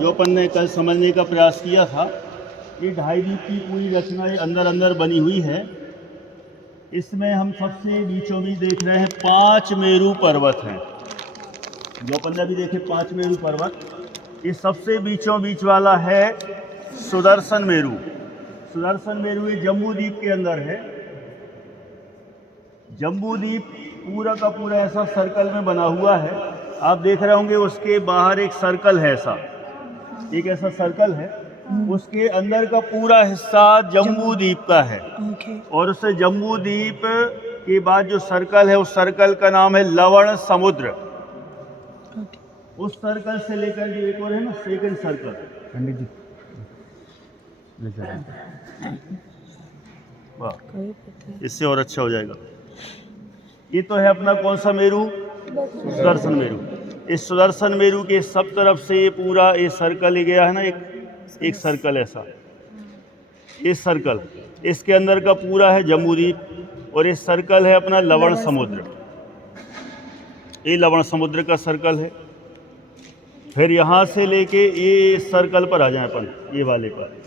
जो अपन ने कल समझने का प्रयास किया था, ये ढाई द्वीप की पूरी रचना ये अंदर अंदर बनी हुई है। इसमें हम सबसे बीचों बीच देख रहे हैं 5 मेरू पर्वत हैं। जो अपन ने अभी देखे 5 मेरू पर्वत, ये सबसे बीचों बीच वाला है सुदर्शन मेरू। सुदर्शन मेरू ये जम्बू द्वीप के अंदर है। जम्बू द्वीप पूरा का पूरा ऐसा सर्कल में बना हुआ है। आप देख रहे होंगे उसके बाहर एक सर्कल है, एक ऐसा सर्कल है, उसके अंदर का पूरा हिस्सा जम्बू द्वीप का है। और उस जम्बू द्वीप के बाद जो सर्कल है, उस सर्कल का नाम है लवण समुद्र। उस सर्कल से लेकर जो एक और है ना सेकंड सर्कल, पंडित जी वाह, इससे और अच्छा हो जाएगा। ये तो है अपना कौन सा मेरू? सुदर्शन मेरू। इस सुदर्शन मेरू के सब तरफ से ये पूरा ये सर्कल ही गया है ना, एक सर्कल ऐसा, इस सर्कल, इसके अंदर का पूरा है जम्बू द्वीप और इस सर्कल है अपना लवण समुद्र। ये लवण समुद्र का सर्कल है। फिर यहाँ से लेके ये सर्कल पर आ जाए अपन, ये वाले पर,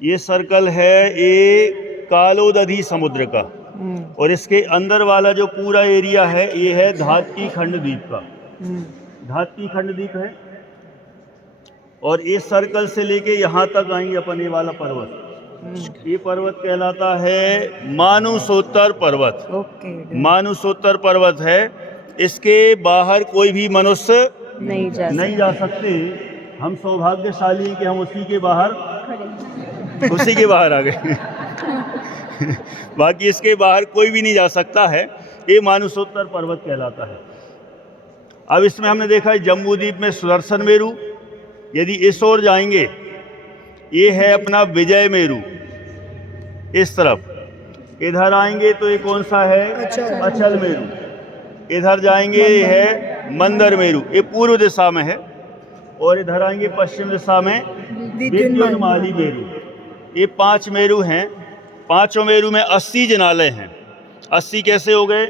ये सर्कल है ये कालोदधी समुद्र का। और इसके अंदर वाला जो पूरा एरिया है ये है धातकी खंड द्वीप का। धातकी खंड द्वीप है। और इस सर्कल से लेके यहाँ तक आएंगे अपन, ये वाला पर्वत, ये पर्वत कहलाता है मानुसोत्तर पर्वत। मानुसोत्तर पर्वत है। इसके बाहर कोई भी मनुष्य नहीं जा सकते। हम सौभाग्यशाली हैं कि हम उसी के बाहर आ गए। बाकी इसके बाहर कोई भी नहीं जा सकता है। ये मानुसोत्तर पर्वत कहलाता है। अब इसमें हमने देखा है जम्बू द्वीप में सुदर्शन मेरू। यदि इस ओर जाएंगे, ये है अपना विजय मेरू। इस तरफ इधर आएंगे तो ये कौन सा है? अचल मेरू। इधर जाएंगे ये है मंदर मेरू, ये पूर्व दिशा में है। और इधर आएंगे पश्चिम दिशा में विद्युन्माली मेरू। ये 5 मेरू हैं। पांचों मेरू में 80 जिनालय हैं। 80 कैसे हो गए?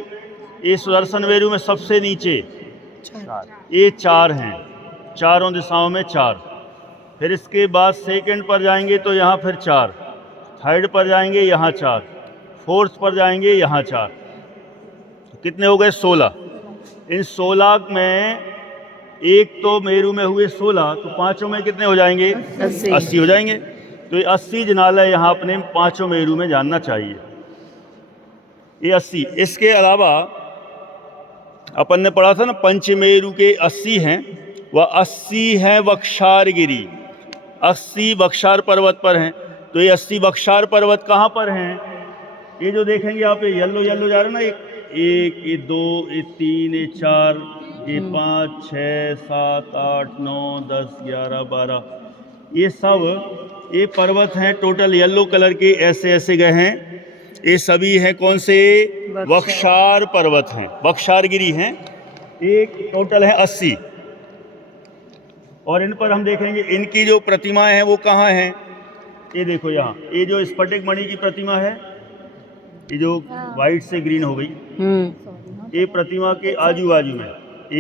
ये सुदर्शन मेरू में सबसे नीचे ये 4 हैं, चारों दिशाओं में 4। फिर इसके बाद सेकंड पर जाएंगे तो यहाँ फिर 4, थर्ड पर जाएंगे यहाँ 4, फोर्थ पर जाएंगे यहाँ 4। कितने हो गए? 16। इन 16 में एक तो मेरू में हुए 16, तो पांचों में कितने हो जाएंगे? 80 हो जाएंगे। तो ये 80 जिनालय यहाँ अपने पांचों मेरू में जानना चाहिए। ये 80। इसके अलावा अपन ने पढ़ा था ना पंचमेरू के 80 हैं, वह 80 हैं वक्षारगिरी। 80 वक्षार पर्वत पर हैं। तो ये 80 वक्षार पर्वत कहाँ पर हैं? ये जो देखेंगे आप, ये येलो जा रहा है ना, एक, ये 2, ये 3, ये 4, ये 5, 6, 7, 8, 9, 10, 11, 12, ये सब ये पर्वत हैं टोटल येलो कलर के ऐसे गए हैं। ये सभी हैं कौन से? वक्षार पर्वत हैं, वक्षारगिरी हैं। एक टोटल है 80। और इन पर हम देखेंगे इनकी जो प्रतिमाएं हैं वो कहाँ हैं? ये देखो यहाँ, ये जो स्फटिक मणि की प्रतिमा है, ये जो वाइट से ग्रीन हो गई, ये प्रतिमा के आजू बाजू में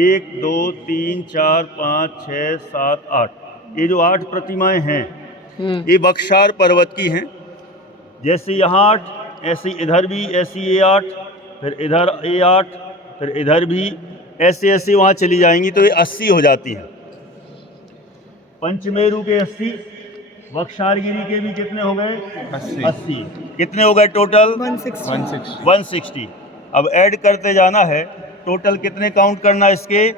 1, 2, 3, 4, 5, 6, 7, 8, ये जो 8 प्रतिमाएं हैं ये वक्षार पर्वत की हैं। जैसे यहाँ 8, ऐसे इधर भी, ऐसी ये 8, फिर इधर ये 8, फिर इधर भी, ऐसे वहाँ चली जाएंगी तो ये 80 हो जाती हैं। पंचमेरू के 80, वक्षारगिरी के भी कितने हो गए? 80। कितने हो गए टोटल? 160। अब ऐड करते जाना है। टोटल कितने काउंट करना इसके?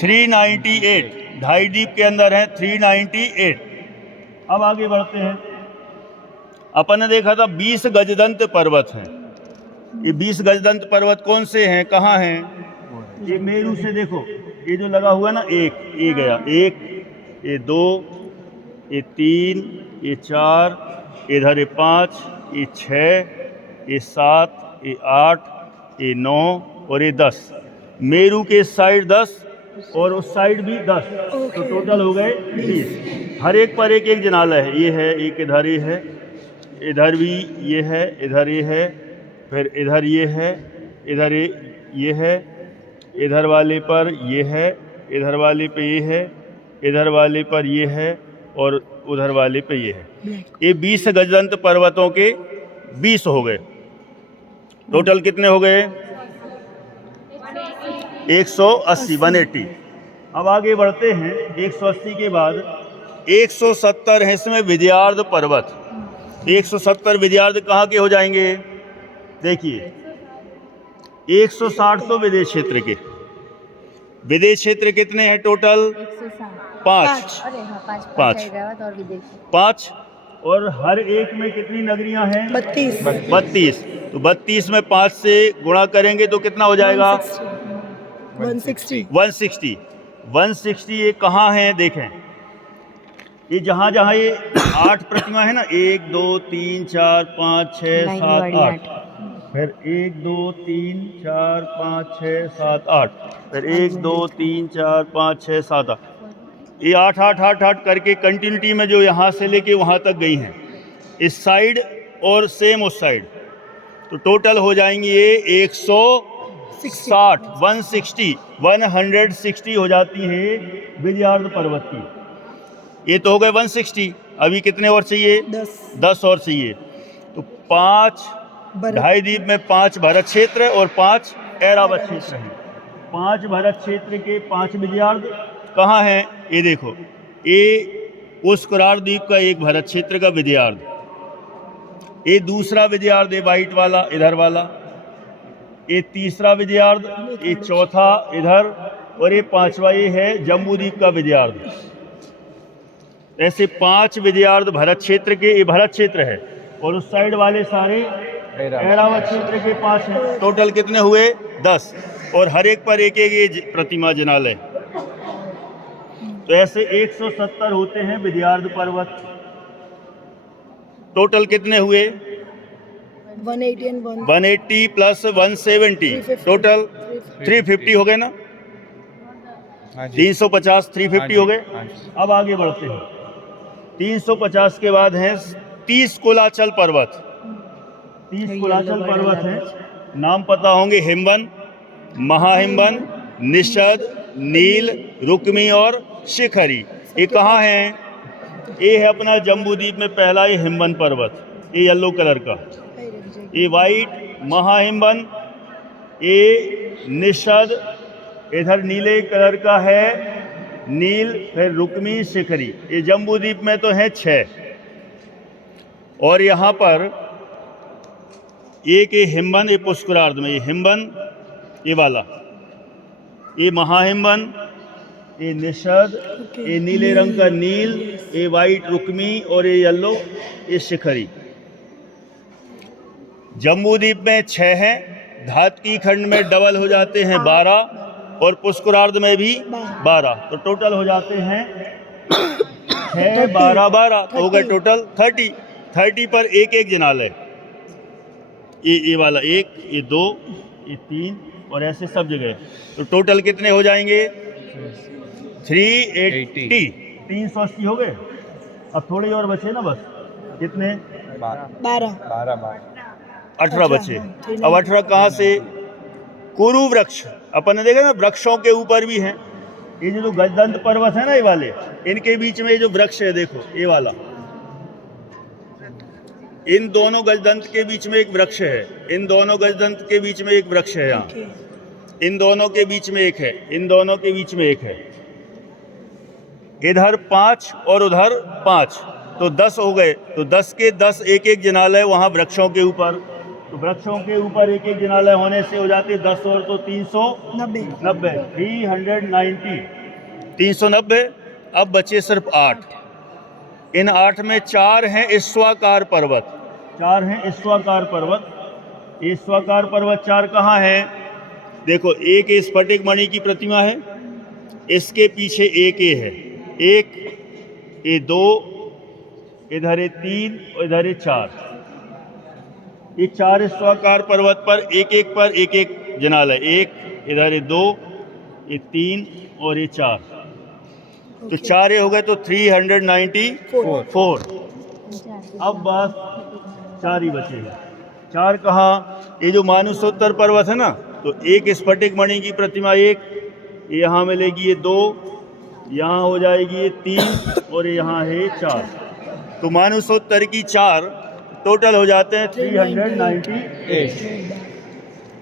398। ढाई द्वीप के अंदर है 398। अब आगे बढ़ते हैं। अपन ने देखा था 20 गजदंत पर्वत हैं। ये 20 गजदंत पर्वत कौन से हैं, कहाँ हैं? ये मेरू से देखो, ये जो लगा हुआ ना, एक ये गया, 1, ये 2, ये 3, ये 4, इधर ये 5, ये 6, ये 7, ये 8, ये 9 और ये 10। मेरू के साइड 10 और उस साइड भी 10, तो टोटल हो गए 20। हर एक पर एक जिनालय है। ये है, एक इधर ये है, इधर भी ये है, इधर ये है, फिर इधर ये है, इधर ये है, इधर वाले पर ये है, इधर वाली पे ये है, इधर वाले पर ये है और उधर वाले पे ये है। ये 20 गजदंत पर्वतों के 20 हो गए। टोटल कितने हो गए? 180, 180। अब आगे बढ़ते हैं। 180 के बाद 170 है इसमें विद्यार्ध पर्वत। 170 विद्यार्ध कहाँ के हो जाएंगे? देखिए 160 तो विदेश क्षेत्र के। विदेश क्षेत्र कितने हैं टोटल? 5। अरे हाँ, 5 5 और हर एक में कितनी नगरियां हैं? 32। तो 32 में 5 से गुणा करेंगे तो कितना हो जाएगा? 160। 160 ये कहाँ है? देखें ये जहाँ जहाँ ये 8 प्रतिमा है ना, 1 2 3 4 5 6 7 8, फिर 1 2 3 4 5 6 7 8, फिर 1 2 3 4 5 6 7 8, ये 8 8 8 8 करके कंटिन्यूटी में जो यहाँ से लेके वहाँ तक गई हैं, इस साइड और सेम उस साइड, तो टोटल हो जाएंगी ये 160 160 हो जाती है विद्यार्ध पर्वत की। ये तो हो गए 160। अभी कितने और चाहिए? 10 और चाहिए। तो 5 ढाई द्वीप में 5 भरत क्षेत्र और 5 ऐरावत क्षेत्र हैं। 5 भरत क्षेत्र के 5 विद्यार्ध कहाँ हैं? ये देखो, ये पुष्करार द्वीप का एक भरत क्षेत्र का विद्यार्ध, ये दूसरा विद्यार्ध है वाइट वाला इधर वाला, ये तीसरा विद्यार्ध, ये चौथा इधर, और ये 5वां ये है जम्बूद्वीप का विद्यार्ध। ऐसे 5 विद्यार्ध भरत क्षेत्र के, ये भरत क्षेत्र है, और उस साइड वाले सारे ऐरावत क्षेत्र के 5 हैं। टोटल कितने हुए? 10, और हर एक पर एक एक ये प्रतिमा जिनालय। तो ऐसे 170 होते हैं विद्यार्ध पर्वत। टोटल कितने हुए? 180 प्लस 170, टोटल 350 हो गए ना? 350 350 हो गए। अब आगे बढ़ते हैं। 350 के बाद हैं 30 कुलाचल पर्वत। 30 कुलाचल पर्वत हैं, नाम पता होंगे, हिमवन, महाहिमवन, निषद, नील, रुक्मी और शिखरी। ये कहाँ हैं? ये है अपना जम्बूद्वीप में पहला ये हिमवन पर्वत, ये येलो कलर का, ये वाइट महाहिमवन, ये निषद, इधर नीले कलर का है नील, फिर रुक्मी, शिखरी। ये जम्बूद्वीप में तो है 6, और यहाँ पर एक ये हिमवन, ये पुष्करार्ध में ये हिमवन, ये वाला, ये महाहिमवन, ये निषद, ये नीले रंग का नील, ये वाइट रुक्मी, और ये येलो ये शिखरी। जम्बूद्वीप में 6 हैं, धातकी खंड में डबल हो जाते हैं 12, और पुष्करार्ध में भी 12, तो टोटल हो जाते हैं 6 12 12, तो हो गए टोटल 30। 30 पर एक एक जिनालय, ये वाला 1, ये 2, ये 3, और ऐसे सब जगह, तो टोटल कितने हो जाएंगे? 380। 380 हो गए। अब थोड़े और बचे ना, बस कितने? 12 18 बचे। अब 18 कहाँ से? कुरु वृक्ष, अपन ने देखा ना, वृक्षों के ऊपर भी हैं। ये जो गजदंत पर्वत है ना, ये वाले, इनके बीच में ये जो वृक्ष है देखो, ये वाला, इन दोनों गजदंत के बीच में एक वृक्ष है, इन दोनों गजदंत के बीच में एक वृक्ष है, यहाँ इन दोनों के बीच में एक है, इन दोनों के बीच में एक है, इधर 5 और उधर 5, तो 10 हो गए। तो 10 के 10 एक एक जिनालय वहाँ वृक्षों के ऊपर, तो वृक्षों के ऊपर एक एक जिनालय होने से हो जाते 10 और तो 390, 390। अब बचे सिर्फ 8। इन 8 में 4 हैं ईश्वाकार पर्वत, 4 हैं ईश्वाकार पर्वत। ईश्वाकार पर्वत 4 कहाँ है? देखो, एक स्फटिक मणि की प्रतिमा है, इसके पीछे एक ये है, एक ये 2, इधर ये 3 और इधर ये 4। ये 4 ईश्वाकार पर्वत पर एक एक जिनालय, एक इधर ये 2, ये 3 और ये 4, तो 4 ये हो गए, तो 394। अब बस 4 ही बचे हैं। 4 कहाँ? ये जो मानुषोत्तर पर्वत है ना, तो एक स्फटिक मणि की प्रतिमा, एक यहाँ मिलेगी ये 2, यहाँ हो जाएगी ये 3 और यहाँ है 4। तो मानसोत्तर की 4 टोटल हो जाते हैं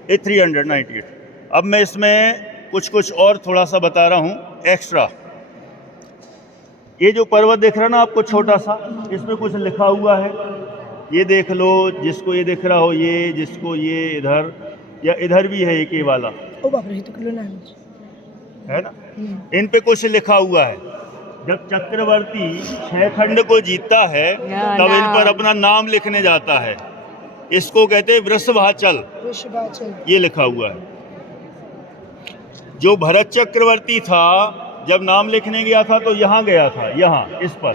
398। अब मैं इसमें कुछ और थोड़ा सा बता रहा हूँ एक्स्ट्रा। ये जो पर्वत दिख रहा है ना आपको छोटा सा, इसमें कुछ लिखा हुआ है, ये देख लो, जिसको ये दिख रहा हो, ये जिसको ये इधर या इधर भी है एक ये वाला, ओ बाप रे, तो किलो ना है ना, इन पे कुछ लिखा हुआ है। जब चक्रवर्ती 6 खंड को जीतता है तब इन पर अपना नाम लिखने जाता है, इसको कहते हैं वृषभाचल, ये लिखा हुआ है। जो भरत चक्रवर्ती था जब नाम लिखने गया था तो यहाँ गया था, यहाँ इस पर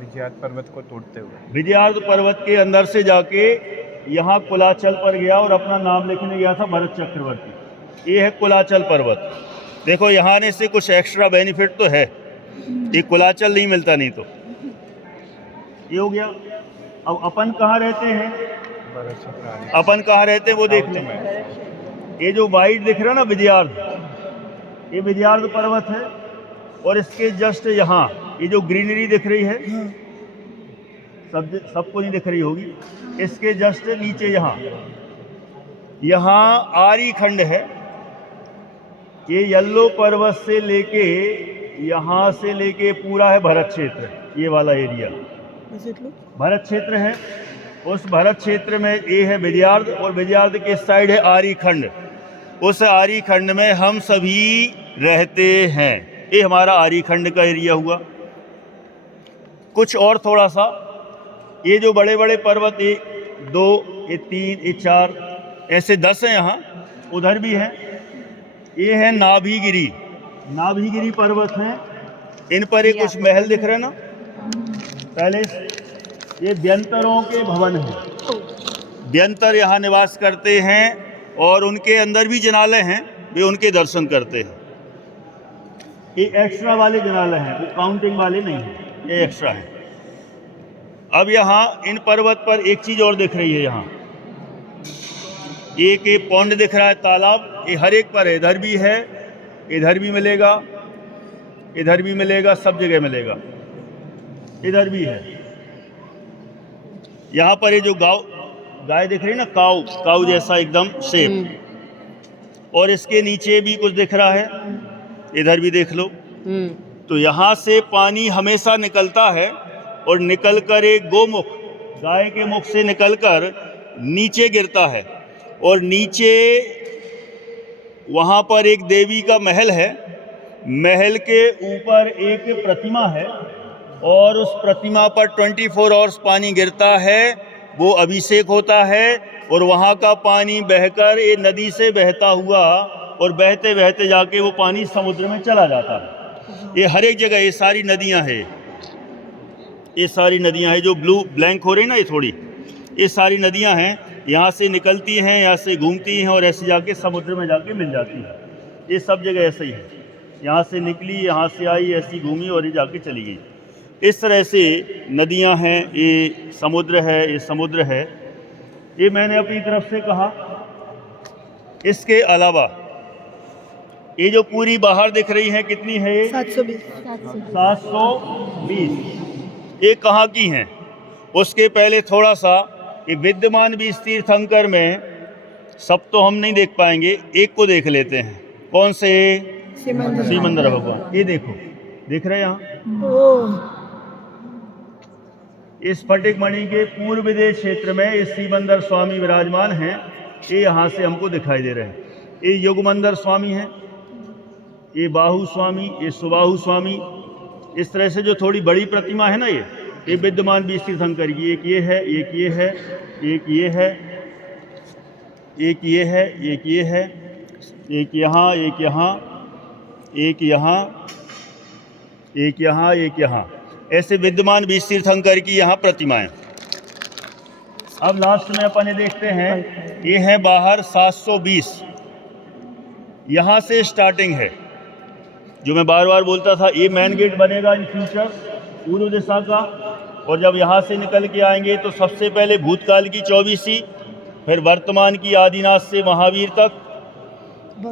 विजयार्थ पर्वत को तोड़ते हुए, विजयार्थ पर्वत के अंदर से जाके यहाँ कुलाचल पर गया और अपना नाम लिखने गया था भरत चक्रवर्ती। ये है कुलाचल पर्वत। देखो यहाँ आने से कुछ एक्स्ट्रा बेनिफिट तो है, ये कुलाचल नहीं मिलता नहीं तो। ये हो गया। अब अपन कहाँ रहते हैं, अपन कहाँ रहते हैं वो देख लें। ये जो वाइट दिख रहा है ना विजयार्थ, ये विजयार्थ पर्वत है और इसके जस्ट यहाँ ये जो ग्रीनरी दिख रही है, सबको नहीं दिख रही होगी, इसके जस्ट नीचे यहाँ आरी खंड है। ये येल्लो पर्वत से लेके यहाँ से लेके पूरा है भरत क्षेत्र, ये वाला एरिया भरत क्षेत्र है। उस भरत क्षेत्र में ये है विजयार्थ और विजयार्थ के साइड है आरी खंड। उस आरी खंड में हम सभी रहते हैं, ये हमारा आरी खंड का एरिया हुआ। कुछ और थोड़ा सा, ये जो बड़े बड़े पर्वत, ये 2, ये 3, ये 4, ऐसे 10 हैं यहाँ, उधर भी हैं। ये है नाभिगिरी, नाभिगिरी पर्वत हैं। इन पर एक कुछ महल दिख रहे हैं ना, पैलेस, ये व्यंतरों के भवन हैं। व्यंतर यहाँ निवास करते हैं और उनके अंदर भी जनालय हैं, वे उनके दर्शन करते हैं। ये एक्स्ट्रा वाले जनालय हैं, वो काउंटिंग वाले नहीं हैं, ये एक्स्ट्रा हैं। अब यहाँ इन पर्वत पर एक चीज़ और दिख रही है, यहाँ एक ये पौंड दिख रहा है, तालाब, ये हर एक पर है, इधर भी है, इधर भी मिलेगा, इधर भी मिलेगा, सब जगह मिलेगा, इधर भी है। यहाँ पर ये जो गाय दिख रही है ना, काऊ जैसा एकदम शेप, और इसके नीचे भी कुछ दिख रहा है, इधर भी देख लो। तो यहाँ से पानी हमेशा निकलता है और निकलकर एक गोमुख, गाय के मुख से निकलकर नीचे गिरता है और नीचे वहाँ पर एक देवी का महल है। महल के ऊपर एक प्रतिमा है और उस प्रतिमा पर 24 आवर्स पानी गिरता है, वो अभिषेक होता है और वहाँ का पानी बहकर ये नदी से बहता हुआ और बहते बहते जाके वो पानी समुद्र में चला जाता है। ये हर एक जगह ये सारी नदियाँ हैं, ये सारी नदियाँ हैं जो ब्लैंक हो रही ना, ये थोड़ी, ये सारी नदियाँ हैं, यहाँ से निकलती हैं, यहाँ से घूमती हैं और ऐसे जाके समुद्र में जाके मिल जाती हैं। ये सब जगह ऐसे ही है, यहाँ से निकली, यहाँ से आई, ऐसी घूमी और ये जाके चली गई। इस तरह से नदियाँ हैं, ये समुद्र है, ये समुद्र है। ये मैंने अपनी तरफ से कहा। इसके अलावा ये जो पूरी बाहर दिख रही है, कितनी है ये? 720। ये कहाँ की हैं? उसके पहले थोड़ा सा ये विद्यमान 20 तीर्थंकर में, सब तो हम नहीं देख पाएंगे, एक को देख लेते हैं। कौन से? सीमंदर भगवान। ये देखो, दिख रहे हैं यहाँ? इस स्फटिक मणि के पूर्व विदेश क्षेत्र में ये सीमंदर स्वामी विराजमान हैं। ये यहाँ से हमको दिखाई दे रहे हैं। ये युगमंदर स्वामी हैं, ये बाहु स्वामी, ये सुबाहु स्वामी। इस तरह से जो थोड़ी बड़ी प्रतिमा है ना, ये विद्यमान 20 तीर्थंकर की, एक ये है, एक ये है, एक ये है, एक ये है, एक ये है, एक यहाँ, एक यहाँ, एक यहाँ, एक यहाँ, एक यहाँ, ऐसे विद्यमान 20 तीर्थंकर की यहाँ प्रतिमाएं। अब लास्ट में अपन ये देखते हैं, ये है बाहर 720। यहाँ से स्टार्टिंग है, जो मैं बार बार बोलता था, ये मेन गेट बनेगा इन फ्यूचर पूर्व दिशा का। और जब यहाँ से निकल के आएंगे तो सबसे पहले भूतकाल की 24वीं, फिर वर्तमान की आदिनाथ से महावीर तक,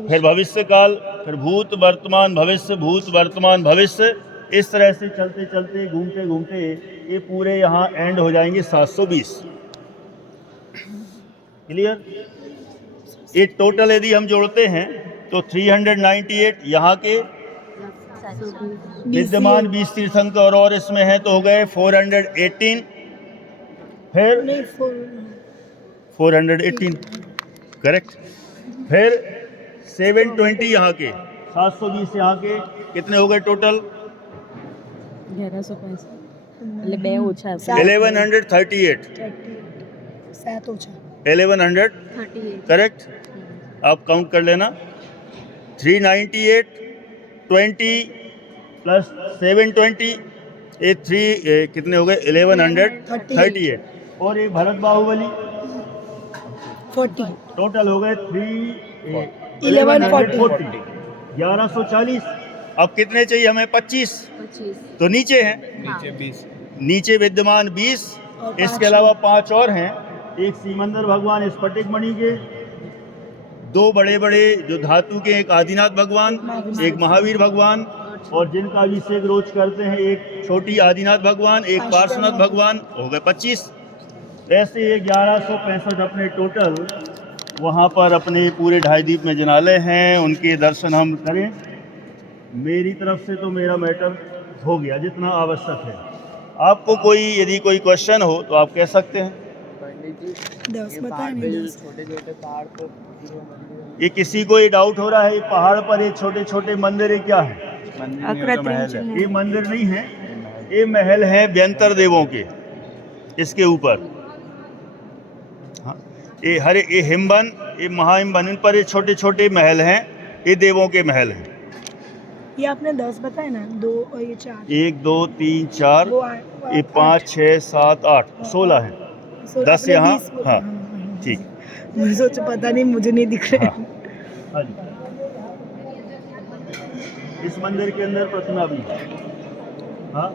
फिर भविष्य काल, फिर भूत वर्तमान भविष्य, भूत वर्तमान भविष्य, इस तरह से चलते चलते घूमते घूमते ये पूरे यहाँ एंड हो जाएंगे 720। क्लियर? ये टोटल यदि हम जोड़ते हैं तो 398 यहाँ के विद्यमान 20 तीर्थंकर और इसमें है तो हो गए 418, फिर 418 करेक्ट, फिर 720 यहाँ के, 720 यहाँ के, कितने हो गए टोटल? 1165 એટલે બે ઓછા 1138, 7 ઓછા 1138 करेक्ट। आप काउंट कर लेना, 398 20 प्लस 720 ये 3 कितने हो गए? 1138। और ये भरत बाहुबली 40 टोटल हो गए 1140। 1140। अब कितने चाहिए हमें? 25। तो नीचे हैं, नीचे 20 नीचे विद्यमान 20, इसके अलावा 5 और हैं। एक सिमंदर भगवान स्फटिक मणि के, 2 बड़े बड़े जो धातु के, एक आदिनाथ भगवान, एक महावीर भगवान, और जिनका अभिषेक रोज करते हैं एक छोटी आदिनाथ भगवान, एक पार्श्वनाथ भगवान, हो गए 25। ऐसे ये 1165 अपने टोटल वहाँ पर अपने पूरे ढाई दीप में जनालय हैं, उनके दर्शन हम करें। मेरी तरफ से तो मेरा मैटर हो गया जितना आवश्यक है। आपको कोई यदि कोई क्वेश्चन हो तो आप कह सकते हैं। छोटे छोटे पहाड़ पर ये किसी को ये डाउट हो रहा है ये पहाड़ पर ये छोटे छोटे मंदिर ये क्या है? ये मंदिर नहीं है, ये महल है व्यंतर देवों के, इसके ऊपर। हाँ, ये हिमबन, ये महाहिमबन, इन पर ये छोटे छोटे महल हैं, ये देवों के महल हैं। ये आपने 10 बताए ना, 2 और ये 4, 1 2 3 4, ये 5 6 7 8 16 है, 10 यहाँ। हाँ ठीक, मुझे सोचा पता नहीं, मुझे नहीं दिख रहे। हाँ जी। इस मंदिर के अंदर प्रतिमा भी है। हाँ